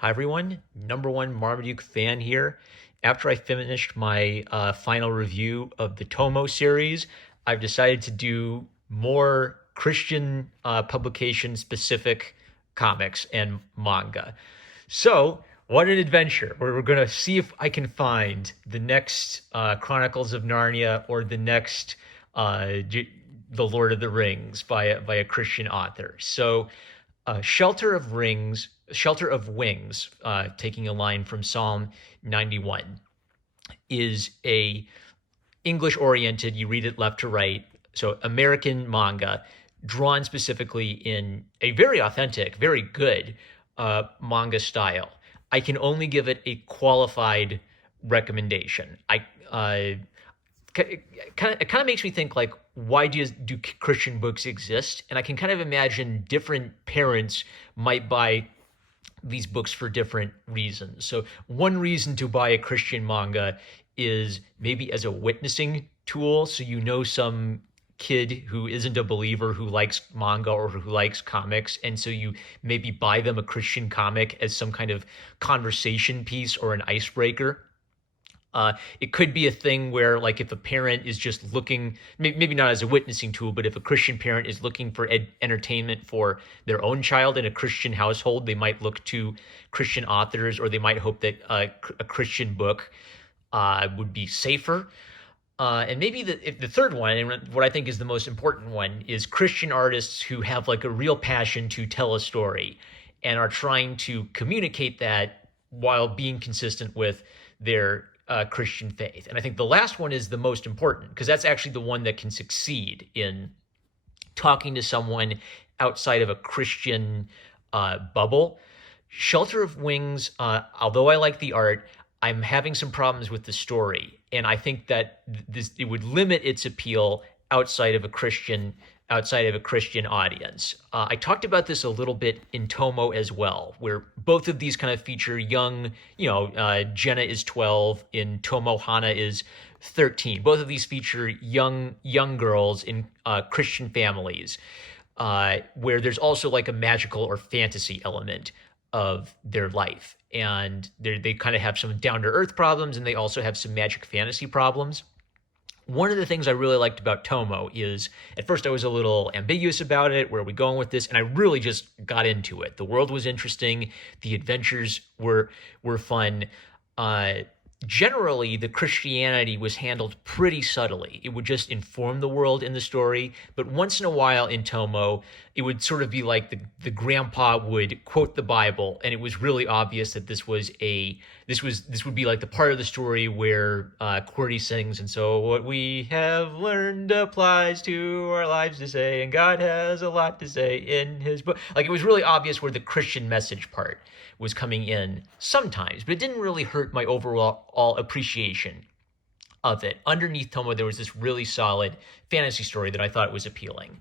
Hi everyone, number one Marmaduke fan here. After I finished my final review of the Tomo series, I've decided to do more Christian publication specific comics and manga. So, what an adventure! Where we're going to see if I can find the next Chronicles of Narnia or the next The Lord of the Rings by a Christian author. So, Shelter of Wings, taking a line from Psalm 91, is a English oriented, you read it left to right, so American manga drawn specifically in a very authentic, very good manga style. I can only give it a qualified recommendation. It kind of makes me think, like, why do Christian books exist? And I can kind of imagine different parents might buy these books for different reasons. So one reason to buy a Christian manga is maybe as a witnessing tool. So you know some kid who isn't a believer who likes manga or who likes comics, and so you maybe buy them a Christian comic as some kind of conversation piece or an icebreaker. It could be a thing where, like, if a parent is just looking, maybe not as a witnessing tool, but if a Christian parent is looking for entertainment for their own child in a Christian household, they might look to Christian authors, or they might hope that a Christian book would be safer. And maybe the third one, and what I think is the most important one, is Christian artists who have like a real passion to tell a story and are trying to communicate that while being consistent with their Christian faith. And I think the last one is the most important, because that's actually the one that can succeed in talking to someone outside of a Christian bubble. Shelter of Wings, although I like the art, I'm having some problems with the story, and I think that it would limit its appeal outside of a Christian audience. I talked about this a little bit in Tomo as well, where both of these kind of feature young, Jenna is 12, in Tomo Hana is 13. Both of these feature young girls in Christian families, where there's also like a magical or fantasy element of their life. And they kind of have some down-to-earth problems, and they also have some magic fantasy problems. One of the things I really liked about Tomo is, at first I was a little ambiguous about it, where are we going with this? And I really just got into it. The world was interesting. The adventures were fun. Generally, the Christianity was handled pretty subtly. It would just inform the world in the story, but once in a while in Tomo, it would sort of be like the grandpa would quote the Bible, and it was really obvious that this would be like the part of the story where QWERTY sings, and so what we have learned applies to our lives to say, and God has a lot to say in his book. Like, it was really obvious where the Christian message part was coming in sometimes, but it didn't really hurt my overall appreciation of it. Underneath Tomo, there was this really solid fantasy story that I thought was appealing.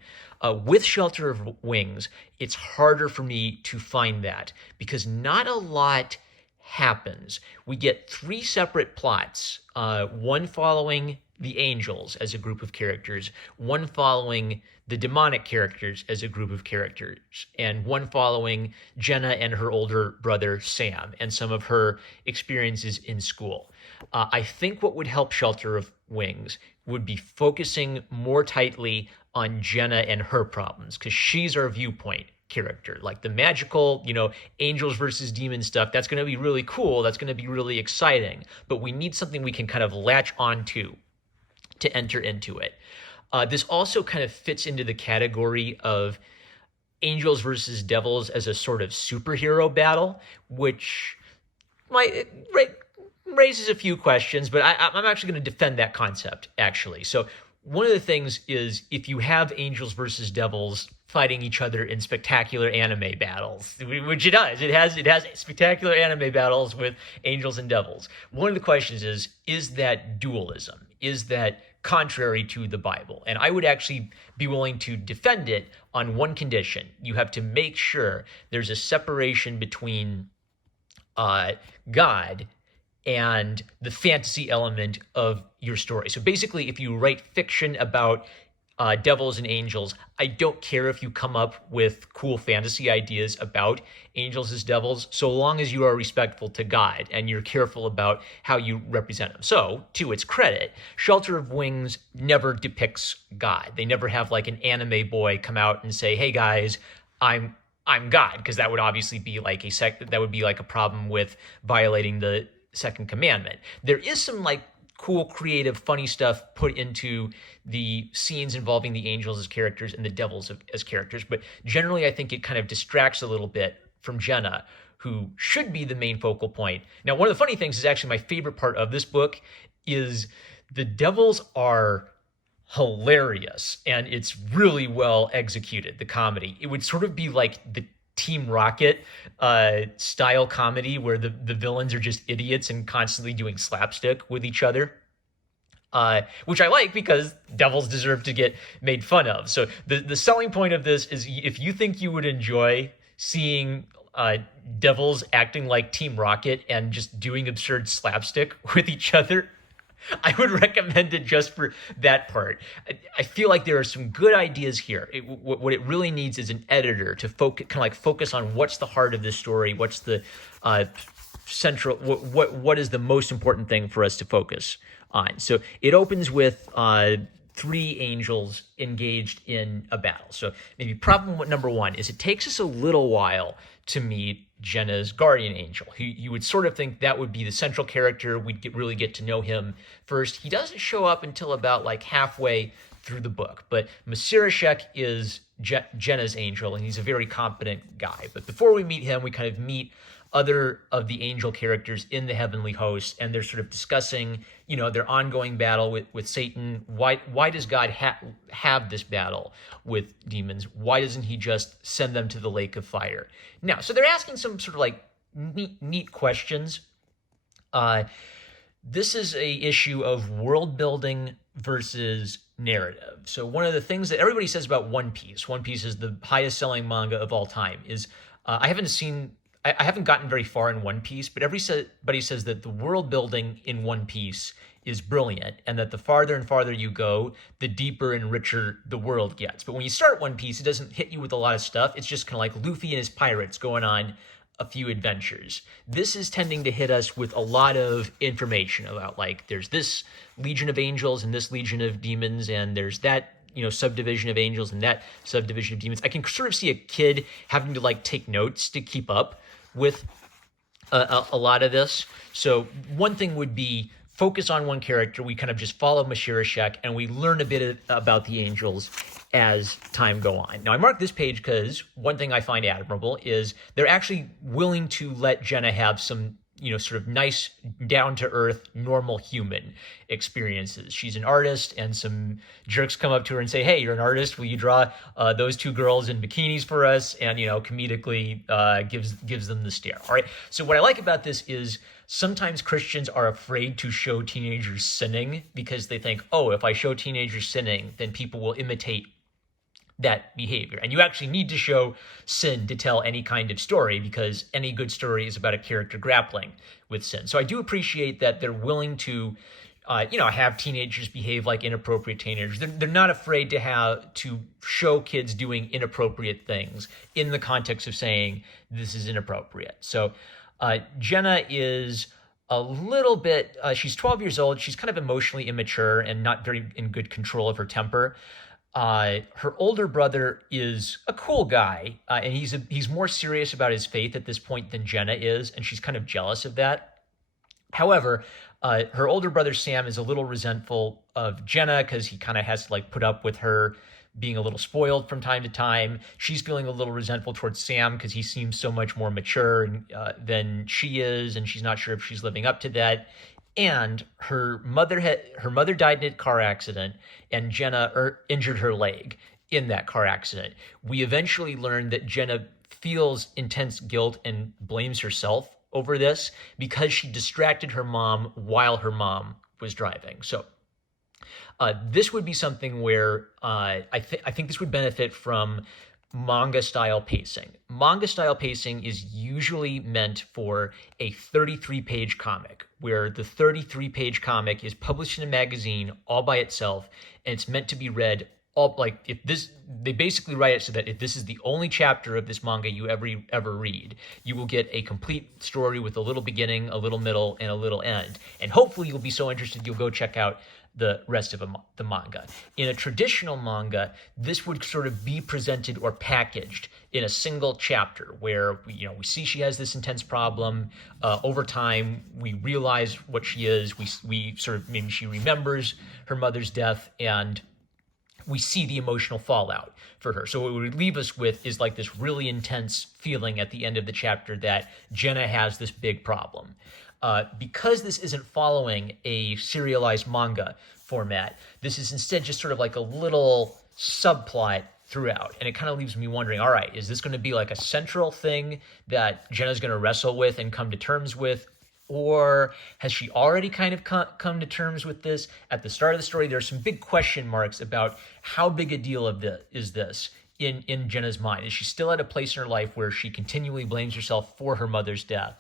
With Shelter of Wings, it's harder for me to find that, because not a lot happens. We get three separate plots, one following the angels as a group of characters, one following the demonic characters as a group of characters, and one following Jenna and her older brother Sam and some of her experiences in school. I think what would help Shelter of Wings would be focusing more tightly on Jenna and her problems, because she's our viewpoint character. Like the magical, angels versus demons stuff, that's going to be really cool. That's going to be really exciting. But we need something we can kind of latch onto to enter into it. This also kind of fits into the category of angels versus devils as a sort of superhero battle, which raises a few questions, but I'm actually going to defend that concept, actually. So one of the things is, if you have angels versus devils fighting each other in spectacular anime battles, which it does. It has spectacular anime battles with angels and devils. One of the questions is that dualism? Is that contrary to the Bible? And I would actually be willing to defend it on one condition. You have to make sure there's a separation between God and the fantasy element of your story. So basically, if you write fiction about devils and angels. I don't care if you come up with cool fantasy ideas about angels as devils, so long as you are respectful to God and you're careful about how you represent him. So, to its credit, Shelter of Wings never depicts God. They never have like an anime boy come out and say, "Hey guys, I'm God," because that would obviously be like that would be like a problem with violating the second commandment. There is some like cool, creative, funny stuff put into the scenes involving the angels as characters and the devils as characters. But generally, I think it kind of distracts a little bit from Jenna, who should be the main focal point. Now, one of the funny things is actually my favorite part of this book is the devils are hilarious and it's really well executed, the comedy. It would sort of be like the Team Rocket style comedy where the villains are just idiots and constantly doing slapstick with each other. Which I like because devils deserve to get made fun of. So the selling point of this is if you think you would enjoy seeing devils acting like Team Rocket and just doing absurd slapstick with each other, I would recommend it just for that part. I feel like there are some good ideas here. What it really needs is an editor to focus on what's the heart of this story, what's the central, what is the most important thing for us to focus on. So it opens with 3 angels engaged in a battle. So maybe problem number 1 is it takes us a little while to meet Jenna's guardian angel. You would sort of think that would be the central character. We'd really get to know him first. He doesn't show up until about like halfway through the book, but Masirashek is Jenna's angel, and he's a very competent guy. But before we meet him, we kind of meet other of the angel characters in the heavenly host, and they're sort of discussing, their ongoing battle with Satan. Why does God have this battle with demons? Why doesn't he just send them to the lake of fire? Now, so they're asking some sort of like neat questions. This is a issue of world building versus narrative. So one of the things that everybody says about One Piece is the highest selling manga of all time, is I haven't gotten very far in One Piece, but everybody says that the world building in One Piece is brilliant, and that the farther and farther you go, the deeper and richer the world gets. But when you start One Piece, it doesn't hit you with a lot of stuff. It's just kind of like Luffy and his pirates going on a few adventures. This is tending to hit us with a lot of information about, like, there's this legion of angels and this legion of demons, and there's that subdivision of angels and that subdivision of demons. I can sort of see a kid having to like take notes to keep up with a lot of this. So one thing would be focus on one character. We kind of just follow Masirashek, and we learn a bit about the angels as time go on. Now, I marked this page because one thing I find admirable is they're actually willing to let Jenna have some sort of nice, down-to-earth, normal human experiences. She's an artist, and some jerks come up to her and say, "Hey, you're an artist. Will you draw those 2 girls in bikinis for us?" And, comedically gives them the stare. All right. So what I like about this is sometimes Christians are afraid to show teenagers sinning because they think, oh, if I show teenagers sinning, then people will imitate that behavior. And you actually need to show sin to tell any kind of story, because any good story is about a character grappling with sin. So I do appreciate that they're willing to have teenagers behave like inappropriate teenagers. They're not afraid to show kids doing inappropriate things in the context of saying this is inappropriate. So Jenna is a little bit, she's 12 years old. She's kind of emotionally immature and not very in good control of her temper. Her older brother is a cool guy, and he's more serious about his faith at this point than Jenna is, and she's kind of jealous of that. However, her older brother Sam is a little resentful of Jenna because he kind of has to like put up with her being a little spoiled from time to time. She's feeling a little resentful towards Sam because he seems so much more mature than she is, and she's not sure if she's living up to that. And her mother died in a car accident, and Jenna injured her leg in that car accident. We eventually learn that Jenna feels intense guilt and blames herself over this because she distracted her mom while her mom was driving. So this would be something where I think this would benefit from manga-style pacing. Manga-style pacing is usually meant for a 33-page comic, where the 33-page comic is published in a magazine all by itself, and it's meant to be read all, like, if this, they basically write it so that if this is the only chapter of this manga you ever read, you will get a complete story with a little beginning, a little middle, and a little end. And hopefully you'll be so interested you'll go check out the rest of the manga. In a traditional manga, this would sort of be presented or packaged in a single chapter where we see she has this intense problem. Over time, we realize what she is. We sort of, maybe she remembers her mother's death, and we see the emotional fallout for her. So what it would leave us with is like this really intense feeling at the end of the chapter that Jenna has this big problem. Because this isn't following a serialized manga format, this is instead just sort of like a little subplot throughout. And it kind of leaves me wondering, all right, is this going to be like a central thing that Jenna's going to wrestle with and come to terms with? Or has she already kind of come to terms with this at the start of the story? There's some big question marks about how big a deal of this is this in Jenna's mind. Is she still at a place in her life where she continually blames herself for her mother's death?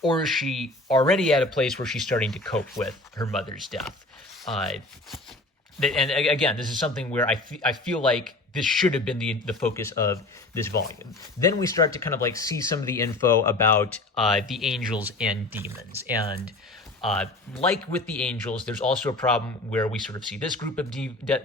Or is she already at a place where she's starting to cope with her mother's death? And again, this is something where I feel like this should have been the focus of this volume. Then we start to kind of like see some of the info about the angels and demons. And like with the angels, there's also a problem where we sort of see this group of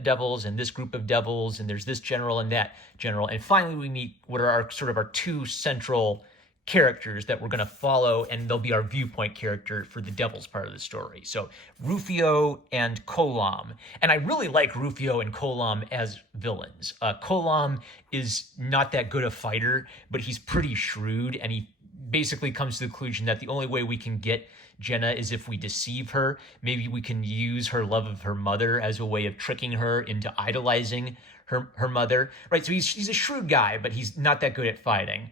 devils and this group of devils, and there's this general and that general. And finally, we meet what are our two central characters that we're going to follow, and they'll be our viewpoint character for the devil's part of the story. So Rufio and Kolam. And I really like Rufio and Kolam as villains. Kolam is not that good a fighter, but he's pretty shrewd, and he basically comes to the conclusion that the only way we can get Jenna is if we deceive her. Maybe we can use her love of her mother as a way of tricking her into idolizing her mother. Right? So he's a shrewd guy, but he's not that good at fighting.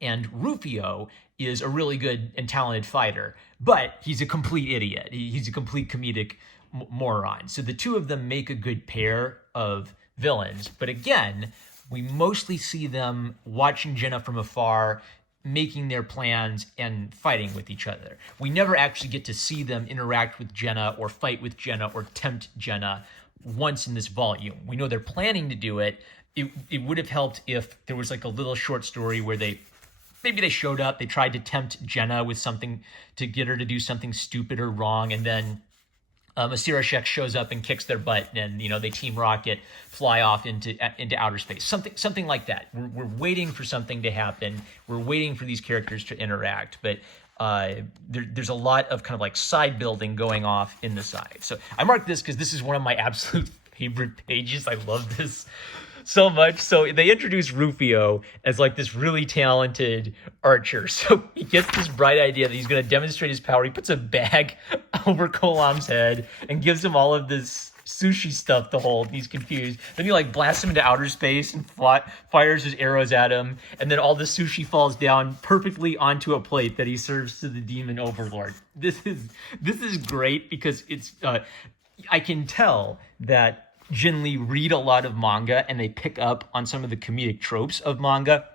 And Rufio is a really good and talented fighter, but he's a complete idiot. He's a complete comedic moron. So the two of them make a good pair of villains. But again, we mostly see them watching Jenna from afar, making their plans and fighting with each other. We never actually get to see them interact with Jenna or fight with Jenna or tempt Jenna once in this volume. We know they're planning to do it. It would have helped if there was like a little short story where maybe they showed up, they tried to tempt Jenna with something to get her to do something stupid or wrong, and then Masirashek shows up and kicks their butt, and they Team Rocket fly off into outer space. Something like that. We're waiting for something to happen. We're waiting for these characters to interact, but there's a lot of kind of like side building going off in the side. So I marked this because this is one of my absolute favorite pages. I love this so much. So they introduce Rufio as like this really talented archer. So he gets this bright idea that he's going to demonstrate his power. He puts a bag over Kolam's head and gives him all of this sushi stuff to hold. He's confused. Then he like blasts him into outer space and fires his arrows at him. And then all the sushi falls down perfectly onto a plate that he serves to the demon overlord. This is great because it's I can tell that Jin Lee read a lot of manga and they pick up on some of the comedic tropes of manga.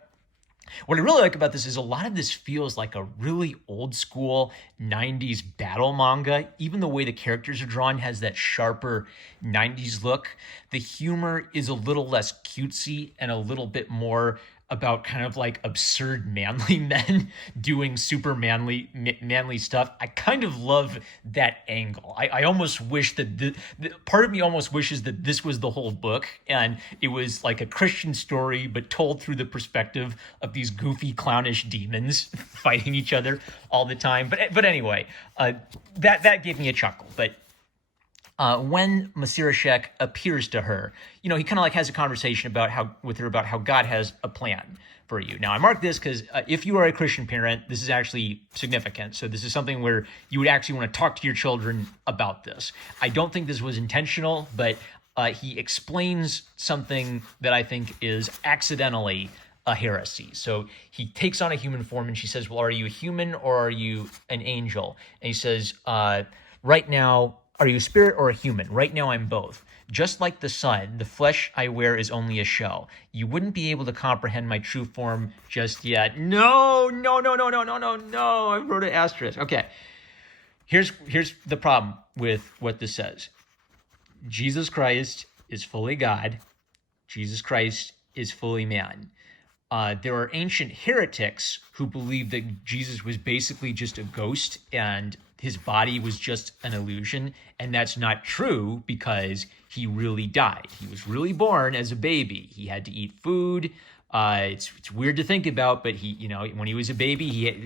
What I really like about this is a lot of this feels like a really old school 90s battle manga. Even the way the characters are drawn has that sharper 90s look. The humor is a little less cutesy and a little bit more about kind of like absurd manly men doing super manly stuff. I kind of love that angle. I almost wish that part of me almost wishes that this was the whole book and it was like a Christian story but told through the perspective of these goofy clownish demons fighting each other all the time. But anyway, that gave me a chuckle. But when Masirashek appears to her, he kind of like has a conversation with her about how God has a plan for you. Now, I mark this because if you are a Christian parent, this is actually significant. So this is something where you would actually want to talk to your children about this. I don't think this was intentional, but he explains something that I think is accidentally a heresy. So he takes on a human form and she says, well, are you a human or are you an angel? And he says, right now, are you a spirit or a human? Right now, I'm both. Just like the sun, the flesh I wear is only a shell. You wouldn't be able to comprehend my true form just yet. No. I wrote an asterisk. Okay. Here's the problem with what this says. Jesus Christ is fully God. Jesus Christ is fully man. There are ancient heretics who believe that Jesus was basically just a ghost and his body was just an illusion. And that's not true because he really died. He was really born as a baby. He had to eat food. It's weird to think about, but when he was a baby,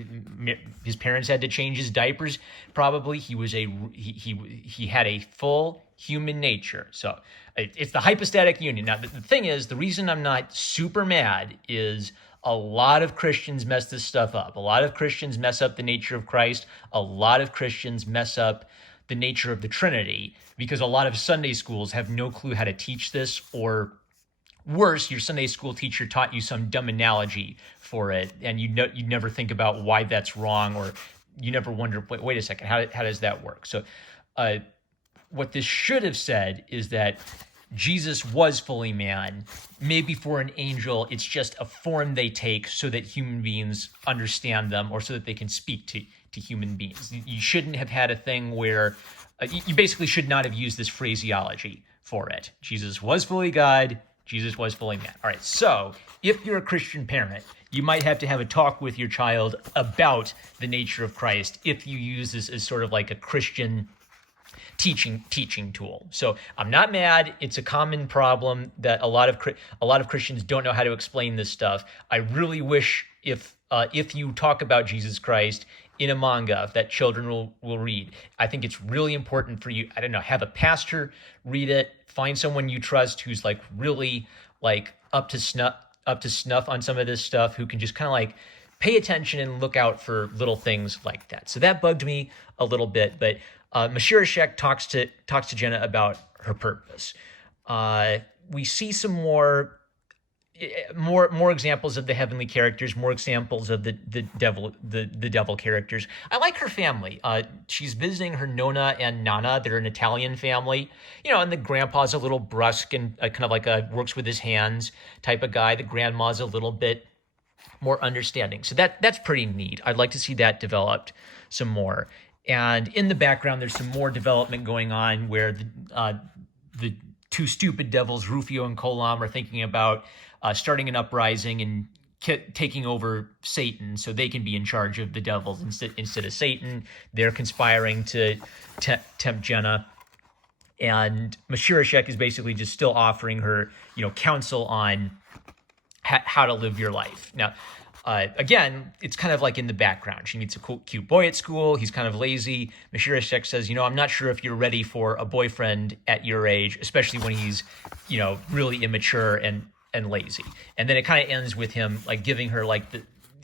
his parents had to change his diapers. Probably he had a full human nature. So it's the hypostatic union. Now the thing is, the reason I'm not super mad is a lot of Christians mess this stuff up. A lot of Christians mess up the nature of Christ. A lot of Christians mess up the nature of the Trinity because a lot of Sunday schools have no clue how to teach this, or worse, your Sunday school teacher taught you some dumb analogy for it, and you never think about why that's wrong, or you never wonder, wait a second, how does that work? So what this should have said is that Jesus was fully man. Maybe for an angel, it's just a form they take so that human beings understand them, or so that they can speak to human beings. You shouldn't have had a thing where you basically should not have used this phraseology for it. Jesus was fully God. Jesus was fully man. All right, so if you're a Christian parent, you might have to have a talk with your child about the nature of Christ if you use this as sort of like a Christian teaching tool. So I'm not mad. It's a common problem that a lot of Christians don't know how to explain this stuff. I really wish if you talk about Jesus Christ in a manga that children will read, I think it's really important for you, I don't know, have a pastor read it, find someone you trust who's like really like up to snuff on some of this stuff, who can just kind of like pay attention and look out for little things like that. So that bugged me a little bit, but Mashirashek talks to Jenna about her purpose. We see some more examples of the heavenly characters, more examples of the devil characters. I like her family. She's visiting her Nonna and Nana. They're an Italian family, and the grandpa's a little brusque and kind of like a works with his hands type of guy. The grandma's a little bit more understanding. So that's pretty neat. I'd like to see that developed some more. And in the background, there's some more development going on where the two stupid devils, Rufio and Kolam, are thinking about starting an uprising and taking over Satan so they can be in charge of the devils instead of Satan. They're conspiring to tempt Jenna. And Mashirashek is basically just still offering her, counsel on how to live your life. Now, again, it's kind of like in the background. She meets a cute boy at school. He's kind of lazy. Mashirashek says, I'm not sure if you're ready for a boyfriend at your age, especially when he's, really immature and lazy. And then it kind of ends with him like giving her like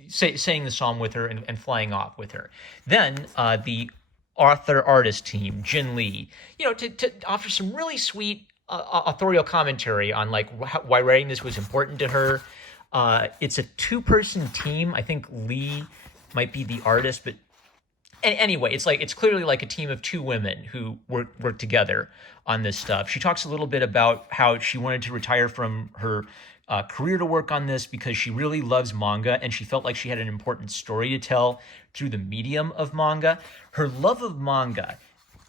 saying the psalm with her and flying off with her. Then the author-artist team, Jin Lee, to offer some really sweet authorial commentary on like why writing this was important to her. It's a two-person team. I think Lee might be the artist, but anyway, it's clearly like a team of two women who work together on this stuff. She talks a little bit about how she wanted to retire from her career to work on this because she really loves manga and she felt like she had an important story to tell through the medium of manga. Her love of manga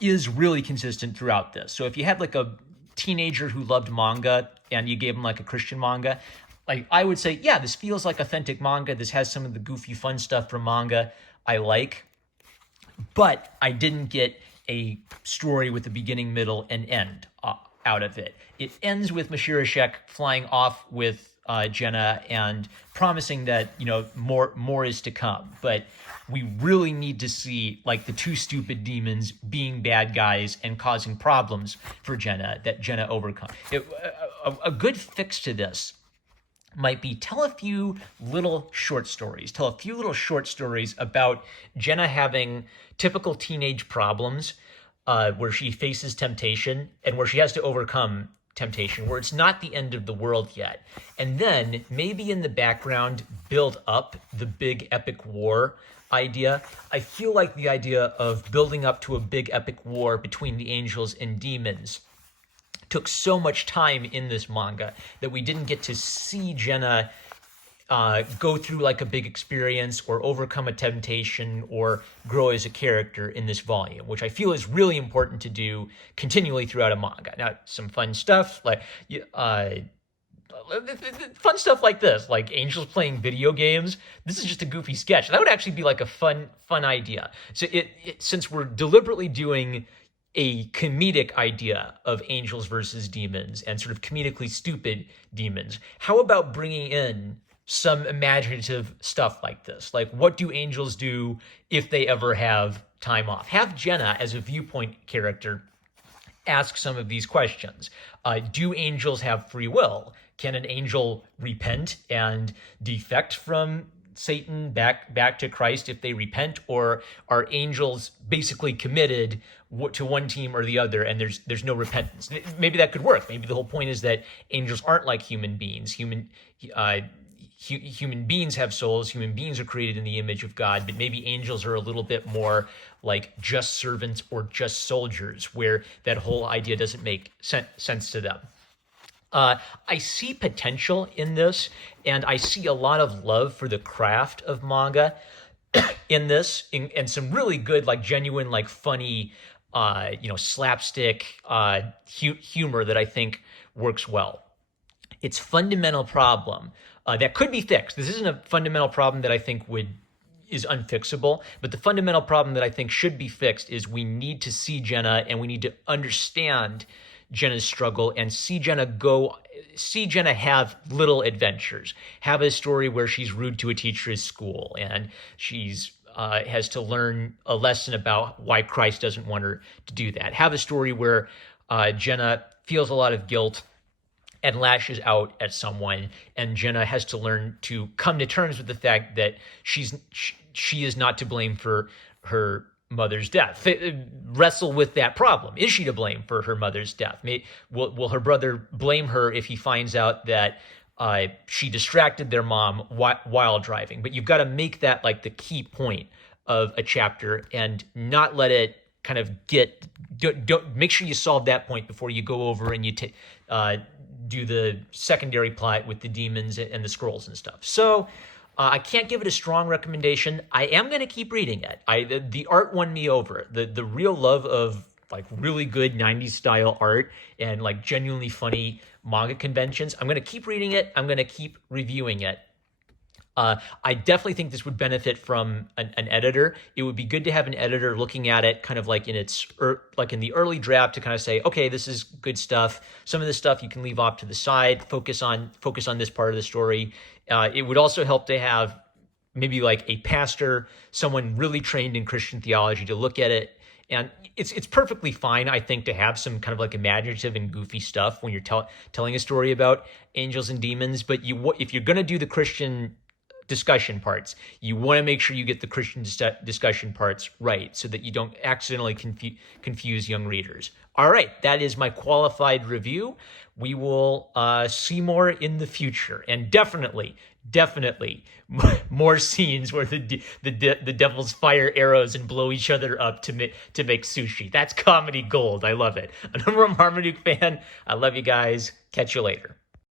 is really consistent throughout this. So if you had like a teenager who loved manga and you gave him like a Christian manga, like I would say, yeah, this feels like authentic manga. This has some of the goofy fun stuff from manga I like, but I didn't get a story with a beginning, middle, and end out of it. It ends with Mashirashek flying off with Jenna and promising that, more is to come. But we really need to see like the two stupid demons being bad guys and causing problems for Jenna that Jenna overcomes. A good fix to this might be tell a few little short stories about Jenna having typical teenage problems where she faces temptation and where she has to overcome temptation, where it's not the end of the world yet. And then maybe in the background, build up the big epic war idea. I feel like the idea of building up to a big epic war between the angels and demons took so much time in this manga that we didn't get to see Jenna go through like a big experience or overcome a temptation or grow as a character in this volume, which I feel is really important to do continually throughout a manga. Now, some fun stuff like fun stuff like this, like angels playing video games. This is just a goofy sketch. That would actually be like a fun idea. So since we're deliberately doing a comedic idea of angels versus demons and sort of comedically stupid demons, how about bringing in some imaginative stuff like this? Like, what do angels do if they ever have time off? Have Jenna as a viewpoint character ask some of these questions. Do angels have free will? Can an angel repent and defect from Satan back to Christ if they repent, or are angels basically committed to one team or the other, and there's no repentance? Maybe that could work. Maybe the whole point is that angels aren't like human beings. Human beings have souls. Human beings are created in the image of God, but maybe angels are a little bit more like just servants or just soldiers, where that whole idea doesn't make sense to them. I see potential in this, and I see a lot of love for the craft of manga in this, and some really good, like genuine, like funny, slapstick humor that I think works well. Its fundamental problem that could be fixed. This isn't a fundamental problem that I think is unfixable, but the fundamental problem that I think should be fixed is we need to see Jenna, and we need to understand Jenna's struggle and see Jenna have little adventures, have a story where she's rude to a teacher at school and she's has to learn a lesson about why Christ doesn't want her to do that. Have a story where Jenna feels a lot of guilt and lashes out at someone, and Jenna has to learn to come to terms with the fact that she is not to blame for her mother's death. Wrestle with that problem. Is she to blame for her mother's death? Will her brother blame her if he finds out that she distracted their mom while driving? But you've got to make that like the key point of a chapter and not let it kind of don't make sure you solve that point before you go over and you do the secondary plot with the demons and the scrolls and stuff. So I can't give it a strong recommendation. I am going to keep reading it. The art won me over. The real love of like really good 90s style art and like genuinely funny manga conventions. I'm going to keep reading it. I'm going to keep reviewing it. I definitely think this would benefit from an editor. It would be good to have an editor looking at it kind of like in the early draft to kind of say, okay, this is good stuff. Some of this stuff you can leave off to the side, focus on this part of the story. It would also help to have maybe like a pastor, someone really trained in Christian theology to look at it. And it's perfectly fine, I think, to have some kind of like imaginative and goofy stuff when you're telling a story about angels and demons. But if you're going to do the Christian discussion parts, you want to make sure you get the Christian discussion parts right so that you don't accidentally confuse young readers. All right, that is my qualified review. We will see more in the future, and definitely more scenes where the devils fire arrows and blow each other up to make sushi. That's comedy gold. I love it. I'm a Marmaduke fan. I love you guys. Catch you later.